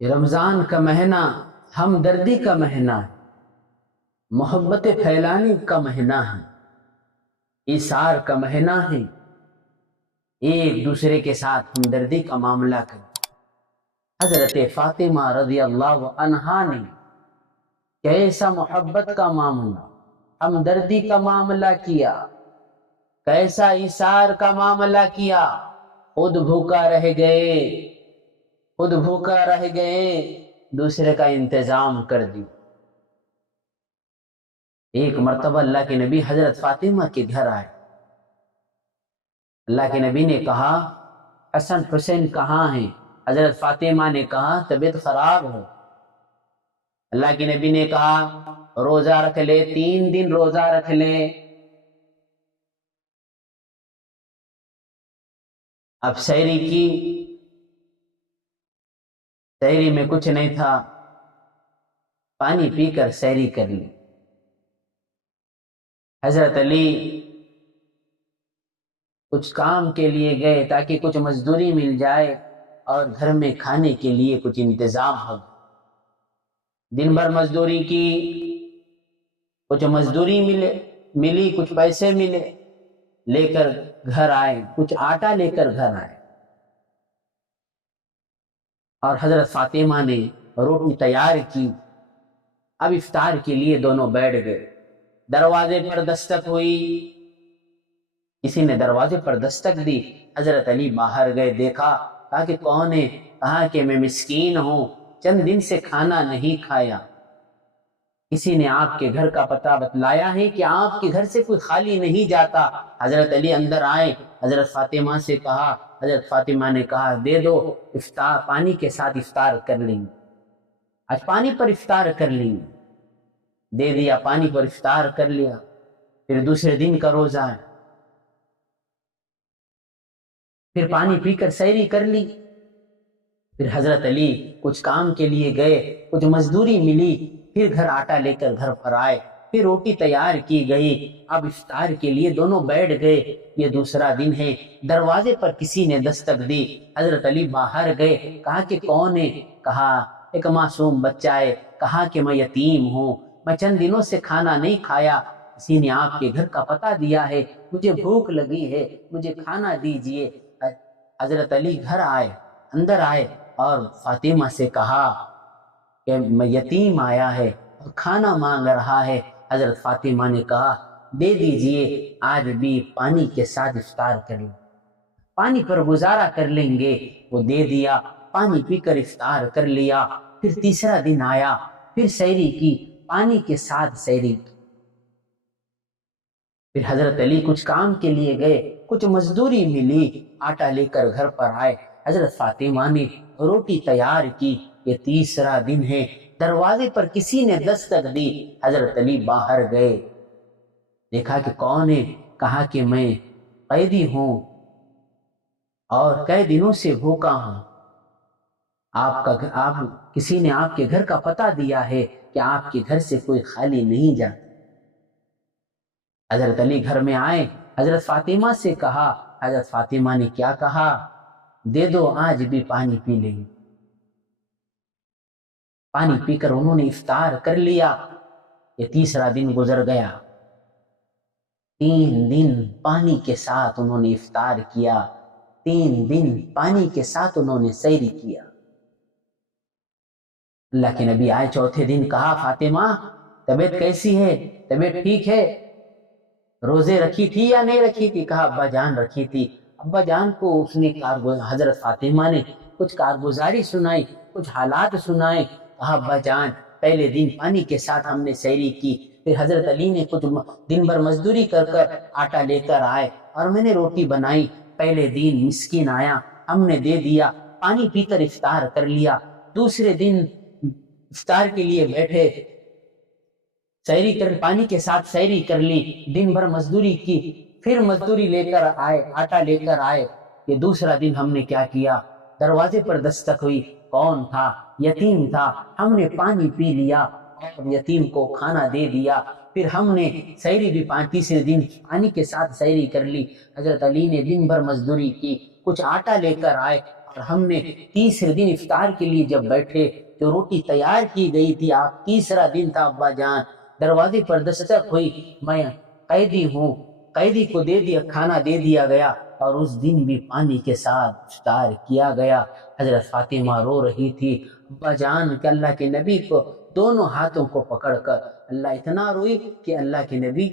یہ رمضان کا مہینہ ہمدردی کا مہینہ ہے، محبت پھیلانے کا مہینہ ہے، ایثار کا مہینہ ہے۔ ایک دوسرے کے ساتھ ہمدردی کا معاملہ کریں۔ حضرت فاطمہ رضی اللہ عنہا نے کیسا محبت کا معاملہ، ہمدردی کا معاملہ کیا، کیسا ایثار کا معاملہ کیا۔ خود بھوکا رہ گئے، دوسرے کا انتظام کر دی۔ ایک مرتبہ اللہ کے نبی حضرت فاطمہ کے گھر آئے۔ اللہ کے نبی نے کہا حسن حسین کہاں ہیں؟ حضرت فاطمہ نے کہا طبیعت خراب ہے۔ اللہ کے نبی نے کہا روزہ رکھ لے، 3 دن روزہ رکھ لے۔ اب سحری کی، سحری میں کچھ نہیں تھا، پانی پی کر سحری کر لی۔ حضرت علی کچھ کام کے لیے گئے تاکہ کچھ مزدوری مل جائے اور گھر میں کھانے کے لیے کچھ انتظام ہو۔ دن بھر مزدوری کی، کچھ مزدوری ملی، کچھ پیسے ملے، لے کر گھر آئے، کچھ آٹا لے کر گھر آئے، اور حضرت فاطمہ نے روٹی تیار کی۔ اب افطار کے لیے دونوں بیٹھ گئے۔ دروازے پر دستک ہوئی، کسی نے دروازے پر دستک دی۔ حضرت علی باہر گئے، دیکھا، کہا کہ کون ہے؟ کہا کہ میں مسکین ہوں، چند دن سے کھانا نہیں کھایا۔ کسی نے آپ کے گھر کا پتہ بتلایا ہے کہ آپ کے گھر سے کوئی خالی نہیں جاتا۔ حضرت علی اندر آئے، حضرت فاطمہ سے کہا، حضرت فاطمہ نے کہا دے دو، افطار پانی کے ساتھ افطار کر لیں گے، آج پانی پر افطار کر لیں گے۔ دے دیا، پانی پر افطار کر لیا۔ پھر دوسرے دن کا روزہ ہے، پھر پانی پی کر سحری کر لی۔ پھر حضرت علی کچھ کام کے لیے گئے، کچھ مزدوری ملی، پھر گھر آٹا لے کر گھر پر آئے، پھر روٹی تیار کی گئی۔ اب افطار کے لیے دونوں بیٹھ گئے۔ یہ دوسرا دن ہے، دروازے پر کسی نے دستک دی۔ حضرت علی باہر گئے، کہا کہ کون ہے؟ کہا ایک معصوم بچہ ہے۔ کہا کہ میں یتیم ہوں، میں چند دنوں سے کھانا نہیں کھایا، کسی نے آپ کے گھر کا پتہ دیا ہے، مجھے بھوک لگی ہے، مجھے کھانا دیجئے۔ حضرت علی گھر آئے، اندر آئے اور فاطمہ سے کہا کہ میں یتیم آیا ہے اور کھانا مانگ رہا ہے۔ حضرت فاطمہ نے کہا دے دیجئے، آج بھی پانی کے ساتھ افطار کریں، پانی پر گزارا کر لیں گے۔ وہ دے دیا، پانی پی کر افطار کر لیا۔ پھر تیسرا دن آیا، پھر سحری کی، پانی کے ساتھ سحری کی۔ پھر حضرت علی کچھ کام کے لیے گئے، کچھ مزدوری ملی، آٹا لے کر گھر پر آئے۔ حضرت فاطمہ نے روٹی تیار کی۔ یہ تیسرا دن ہے، دروازے پر کسی نے دستک دی۔ حضرت علی باہر گئے، دیکھا کہ کون ہے؟ کہا کہ میں قیدی ہوں اور کئی دنوں سے بھوکا ہوں، کسی نے آپ کے گھر کا پتہ دیا ہے کہ آپ کے گھر سے کوئی خالی نہیں جاتا۔ حضرت علی گھر میں آئے، حضرت فاطمہ سے کہا۔ حضرت فاطمہ نے کیا کہا؟ دے دو، آج بھی پانی پی لیں۔ پانی پی کر انہوں نے افطار کر لیا۔ یہ تیسرا دن گزر گیا۔ 3 دن پانی کے ساتھ انہوں نے افطار کیا، 3 دن پانی کے ساتھ انہوں نے سحری کیا۔ اللہ کے نبی آئے چوتھے دن، کہا فاطمہ طبیعت کیسی ہے؟ طبیعت ٹھیک ہے؟ روزے رکھی تھی یا نہیں رکھی تھی؟ کہا ابا جان رکھی تھی۔ ابا جان کو اس نے حضرت فاطمہ نے کچھ کارگزاری سنائی، کچھ حالات سنائے۔ کہا ابا جان پہلے دن پانی کے ساتھ ہم نے سحری کی، پھر حضرت علی نے کچھ دن بھر مزدوری کر آٹا لے کر آئے اور میں نے روٹی بنائی۔ پہلے دن مسکین آیا، ہم نے دے دیا، پانی پی کر افطار کر لیا۔ دوسرے دن افطار کے لیے بیٹھے، سحری کر پانی کے ساتھ سحری کر لی، دن بھر مزدوری کی، پھر مزدوری لے کر آئے، آٹا لے کر آئے۔ یہ دوسرا دن ہم نے کیا کیا؟ دروازے پر دستک ہوئی، کون تھا؟ یتیم تھا، ہم نے پانی پی لیا۔ اور یتیم کو کھانا دے دیا۔ پھر ہم نے سحری بھی تیسرے دن پانی کے ساتھ سحری کر لی۔ حضرت علی نے دن بھر مزدوری کی، کچھ آٹا لے کر آئے، اور ہم نے تیسرے دن افطار کے لیے جب بیٹھے جو روٹی تیار کی گئی تھی، آپ تیسرا دن تھا ابا جان، دروازے پر دستک ہوئی، میں قیدی ہوں، قیدی کو دے دیا، کھانا دے دیا گیا، اور اس دن بھی پانی کے ساتھ افطار کیا گیا۔ حضرت فاطمہ رو رہی تھی، ابا جان کہ اللہ کے نبی کو دونوں ہاتھوں کو پکڑ کر اللہ اتنا روئی کہ اللہ کے نبی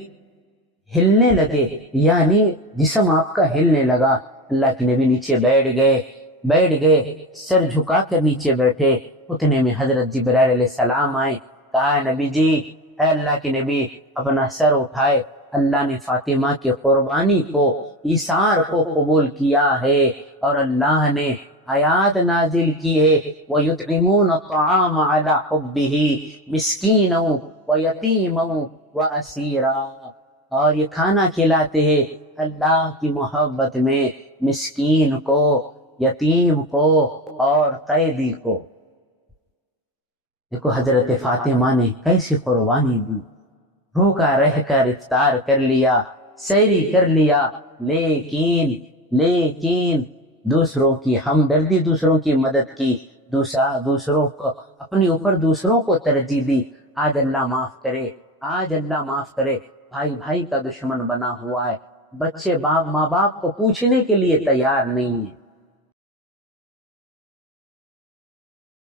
ہلنے لگے، یعنی جسم آپ کا ہلنے لگا۔ اللہ کے نبی نیچے بیٹھ گئے، سر جھکا کر نیچے بیٹھے۔ اتنے میں حضرت جبرائیل علیہ السلام آئے، کہا نبی جی، اے اللہ کے نبی، اپنا سر اٹھائے، اللہ نے فاطمہ کی قربانی کو، ایثار کو قبول کیا ہے، اور اللہ نے آیات نازل کی ہے، وَيُطْعِمُونَ الطَّعَامَ عَلَى حُبِّهِ مِسْكِينًا وَيَتِيمًا وَأَسِيرًا، اور یہ کھانا کھلاتے ہیں اللہ کی محبت میں مسکین کو، یتیم کو، اور قیدی کو۔ دیکھو حضرت فاطمہ نے کیسی قربانی دی، بھوکا رہ کر افطار کر لیا، سحری کر لیا، لیکن دوسروں کی ہمدردی، دوسروں کی مدد کی، دوسروں کو اپنے اوپر دوسروں کو ترجیح دی۔ آج اللہ معاف کرے، بھائی بھائی کا دشمن بنا ہوا ہے، بچے ماں باپ کو پوچھنے کے لیے تیار نہیں ہیں۔